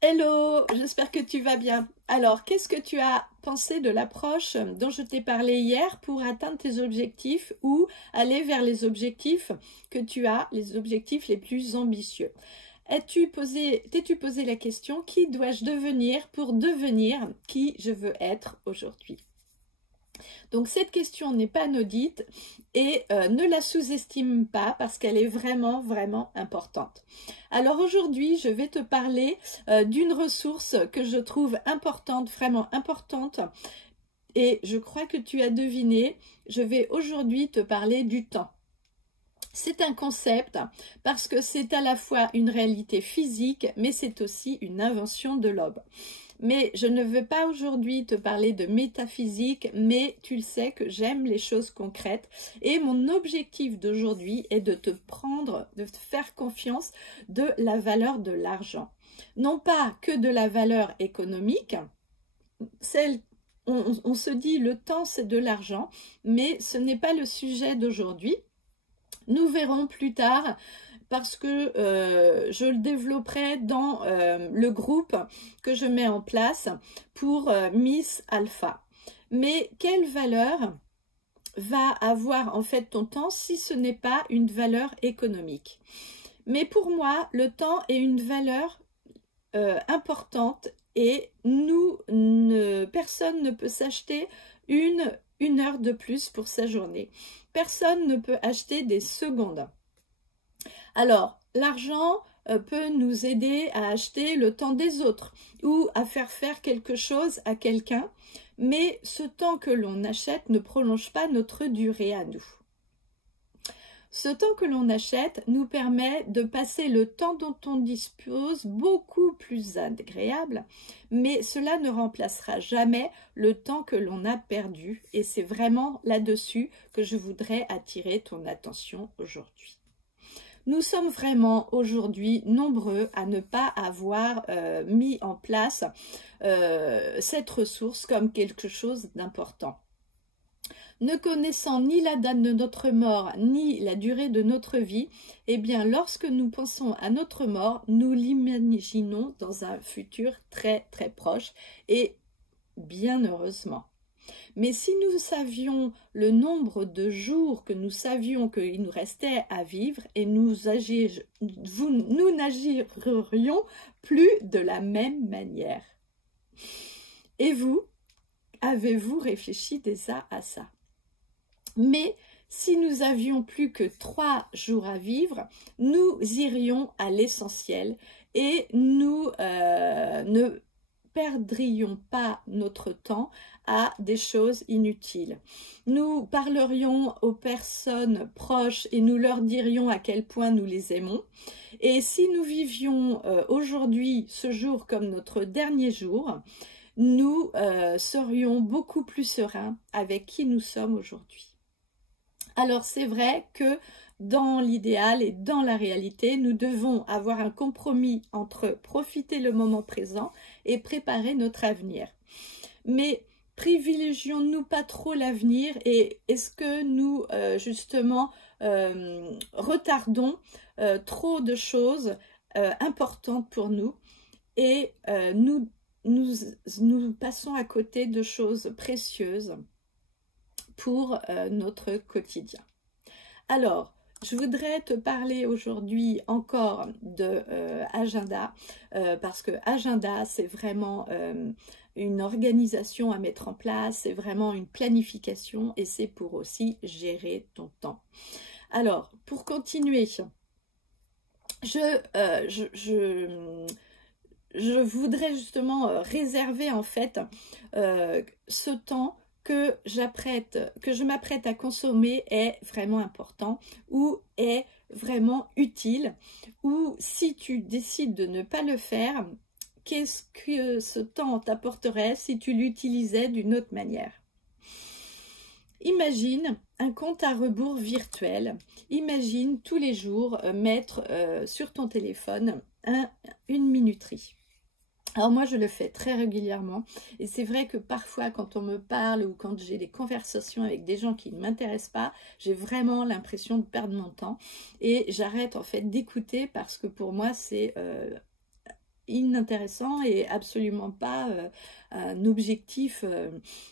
Hello, j'espère que tu vas bien. Alors, qu'est-ce que tu as pensé de l'approche dont je t'ai parlé hier pour atteindre tes objectifs ou aller vers les objectifs que tu as, les objectifs les plus ambitieux? T'es-tu posé la question, qui dois-je devenir pour devenir qui je veux être aujourd'hui? Donc cette question n'est pas anodine et ne la sous-estime pas parce qu'elle est vraiment, vraiment importante. Alors aujourd'hui, je vais te parler d'une ressource que je trouve importante, vraiment importante. Et je crois que tu as deviné, je vais aujourd'hui te parler du temps. C'est un concept parce que c'est à la fois une réalité physique, mais c'est aussi une invention de l'homme. Mais je ne veux pas aujourd'hui te parler de métaphysique, mais tu le sais que j'aime les choses concrètes. Et mon objectif d'aujourd'hui est de te faire confiance de la valeur de l'argent. Non pas que de la valeur économique, on se dit le temps c'est de l'argent, mais ce n'est pas le sujet d'aujourd'hui. Nous verrons plus tard parce que je le développerai dans le groupe que je mets en place pour Miss Alpha. Mais quelle valeur va avoir en fait ton temps si ce n'est pas une valeur économique? Mais pour moi, le temps est une valeur importante et personne ne peut s'acheter une heure de plus pour sa journée. Personne ne peut acheter des secondes. Alors, l'argent peut nous aider à acheter le temps des autres ou à faire quelque chose à quelqu'un, mais ce temps que l'on achète ne prolonge pas notre durée à nous. Ce temps que l'on achète nous permet de passer le temps dont on dispose beaucoup plus agréable, mais cela ne remplacera jamais le temps que l'on a perdu et c'est vraiment là-dessus que je voudrais attirer ton attention aujourd'hui. Nous sommes vraiment aujourd'hui nombreux à ne pas avoir mis en place cette ressource comme quelque chose d'important. Ne connaissant ni la date de notre mort, ni la durée de notre vie, eh bien, lorsque nous pensons à notre mort, nous l'imaginons dans un futur très, très proche et bien heureusement. Mais si nous savions le nombre de jours que nous savions qu'il nous restait à vivre et nous n'agirions plus de la même manière. Et vous, avez-vous réfléchi déjà à ça? Mais si nous avions plus que 3 jours à vivre, nous irions à l'essentiel et nous ne perdrions pas notre temps à des choses inutiles. Nous parlerions aux personnes proches et nous leur dirions à quel point nous les aimons. Et si nous vivions aujourd'hui ce jour comme notre dernier jour, nous serions beaucoup plus sereins avec qui nous sommes aujourd'hui. Alors c'est vrai que dans l'idéal et dans la réalité, nous devons avoir un compromis entre profiter le moment présent et préparer notre avenir. Mais privilégions-nous pas trop l'avenir et est-ce que nous justement retardons trop de choses importantes pour nous et nous passons à côté de choses précieuses pour notre quotidien. Alors, je voudrais te parler aujourd'hui encore de agenda parce que agenda, c'est vraiment une organisation à mettre en place, c'est vraiment une planification et c'est pour aussi gérer ton temps. Alors, pour continuer, je voudrais justement réserver en fait ce temps que je m'apprête à consommer est vraiment important ou est vraiment utile, ou si tu décides de ne pas le faire, qu'est-ce que ce temps t'apporterait si tu l'utilisais d'une autre manière? Imagine un compte à rebours virtuel. Imagine tous les jours mettre sur ton téléphone une minuterie. Alors moi, je le fais très régulièrement et c'est vrai que parfois quand on me parle ou quand j'ai des conversations avec des gens qui ne m'intéressent pas, j'ai vraiment l'impression de perdre mon temps et j'arrête en fait d'écouter parce que pour moi, c'est inintéressant et absolument pas un objectif.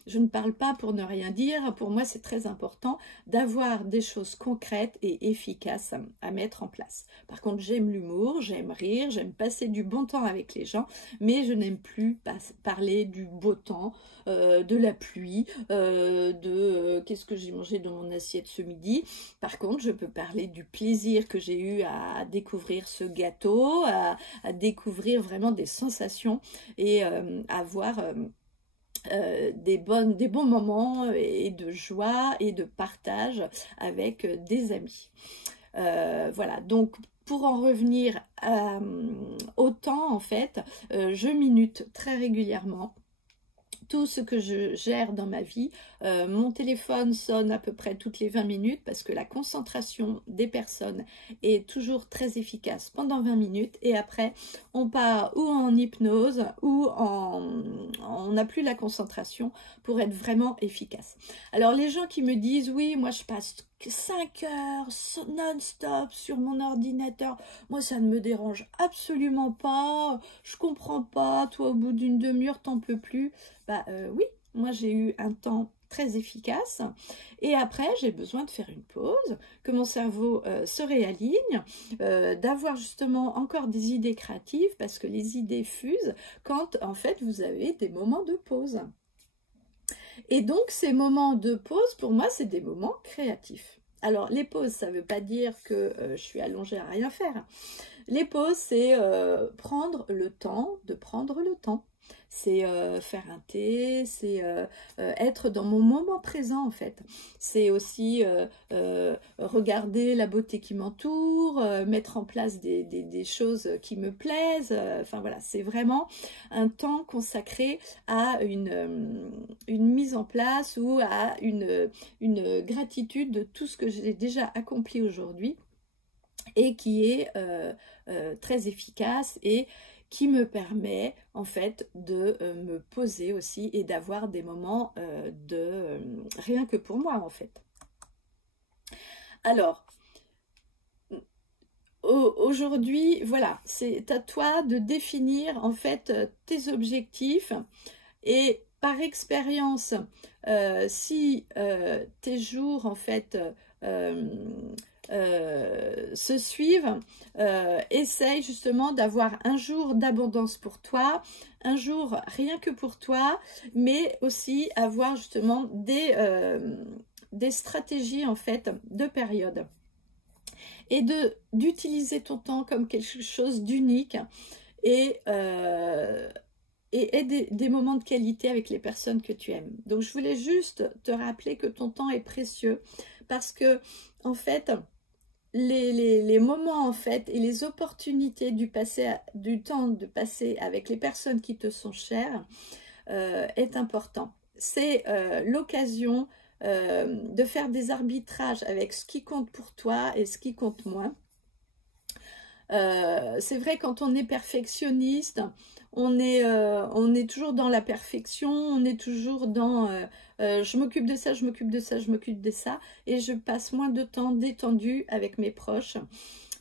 Je ne parle pas pour ne rien dire. Pour moi, c'est très important d'avoir des choses concrètes et efficaces à mettre en place. Par contre, j'aime l'humour, j'aime rire, j'aime passer du bon temps avec les gens, mais je n'aime plus parler du beau temps, de la pluie, qu'est-ce que j'ai mangé dans mon assiette ce midi. Par contre, je peux parler du plaisir que j'ai eu à découvrir ce gâteau, à découvrir vraiment des sensations et avoir des bons moments et de joie et de partage avec des amis. Voilà, donc pour en revenir au temps, en fait, je minute très régulièrement tout ce que je gère dans ma vie. Mon téléphone sonne à peu près toutes les 20 minutes parce que la concentration des personnes est toujours très efficace pendant 20 minutes et après on part ou en hypnose ou on n'a plus la concentration pour être vraiment efficace. Alors les gens qui me disent oui, moi je passe 5 heures non-stop sur mon ordinateur, moi ça ne me dérange absolument pas, je comprends pas, toi au bout d'une demi-heure t'en peux plus. Oui, moi j'ai eu un temps très efficace et après j'ai besoin de faire une pause, que mon cerveau se réaligne, d'avoir justement encore des idées créatives parce que les idées fusent quand en fait vous avez des moments de pause. Et donc ces moments de pause pour moi c'est des moments créatifs. Alors les pauses ça ne veut pas dire que je suis allongée à rien faire. Les pauses c'est prendre le temps de prendre le temps. C'est faire un thé, c'est être dans mon moment présent en fait. C'est aussi regarder la beauté qui m'entoure, mettre en place des choses qui me plaisent. Enfin voilà, c'est vraiment un temps consacré à une mise en place ou à une gratitude de tout ce que j'ai déjà accompli aujourd'hui et qui est très efficace et qui me permet en fait de me poser aussi et d'avoir des moments rien que pour moi en fait. Alors, aujourd'hui, voilà, c'est à toi de définir en fait tes objectifs et par expérience, si tes jours en fait se suivent, essaye justement d'avoir un jour d'abondance pour toi, un jour rien que pour toi, mais aussi avoir justement des stratégies en fait de période et d'utiliser ton temps comme quelque chose d'unique et des moments de qualité avec les personnes que tu aimes. Donc je voulais juste te rappeler que ton temps est précieux parce que en fait les moments en fait et les opportunités du temps de passer avec les personnes qui te sont chères est important. C'est l'occasion de faire des arbitrages avec ce qui compte pour toi et ce qui compte moins. C'est vrai quand on est perfectionniste, on est toujours dans la perfection, on est toujours dans je m'occupe de ça, je m'occupe de ça, je m'occupe de ça et je passe moins de temps détendu avec mes proches.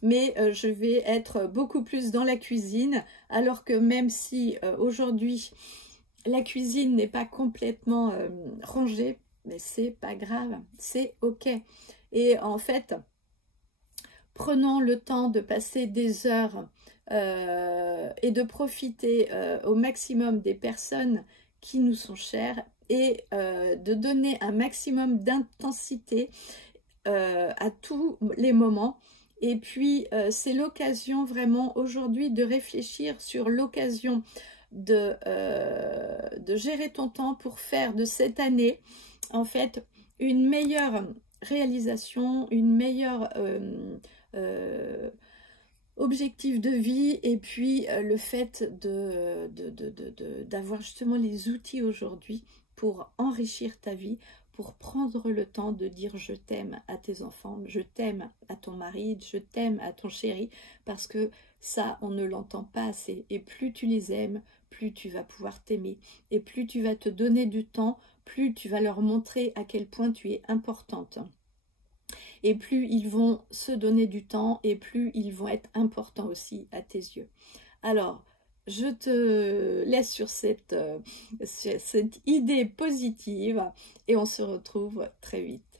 Mais je vais être beaucoup plus dans la cuisine alors que même si aujourd'hui la cuisine n'est pas complètement rangée, mais c'est pas grave, c'est ok. Et en fait, prenons le temps de passer des heures et de profiter au maximum des personnes qui nous sont chères et de donner un maximum d'intensité à tous les moments. Et puis, c'est l'occasion vraiment aujourd'hui de réfléchir sur l'occasion de gérer ton temps pour faire de cette année, en fait, une meilleure réalisation, une meilleure objectif de vie et puis le fait d'avoir justement les outils aujourd'hui pour enrichir ta vie, pour prendre le temps de dire je t'aime à tes enfants, je t'aime à ton mari, je t'aime à ton chéri, parce que ça on ne l'entend pas assez et plus tu les aimes, plus tu vas pouvoir t'aimer et plus tu vas te donner du temps, plus tu vas leur montrer à quel point tu es importante. Et plus ils vont se donner du temps et plus ils vont être importants aussi à tes yeux. Alors, je te laisse sur cette idée positive et on se retrouve très vite.